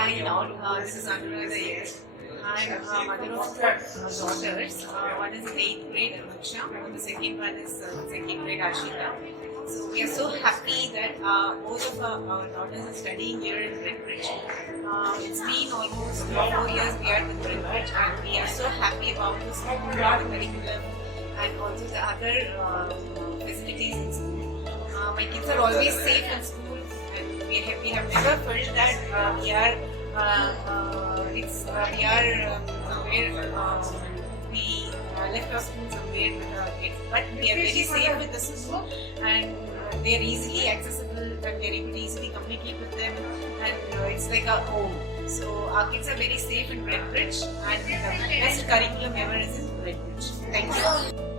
Hi all, this is Anuradha. I'm a mother of two daughters. One is 8th grade, Anuksha, and the second one is 2nd grade, Ashita. So we are so happy that both of our daughters are studying here in Redbridge. It's been almost 4 years we are with Redbridge, and we are so happy about the school, the curriculum, and also the other facilities in school. My kids are always safe in school, and we have never felt that we are we left our school somewhere with our kids, but we are very safe with the school, and they are easily accessible, and we are able to easily communicate with them, and it's like our home. So our kids are very safe in Redbridge, and the best curriculum ever is in Redbridge. Thank you.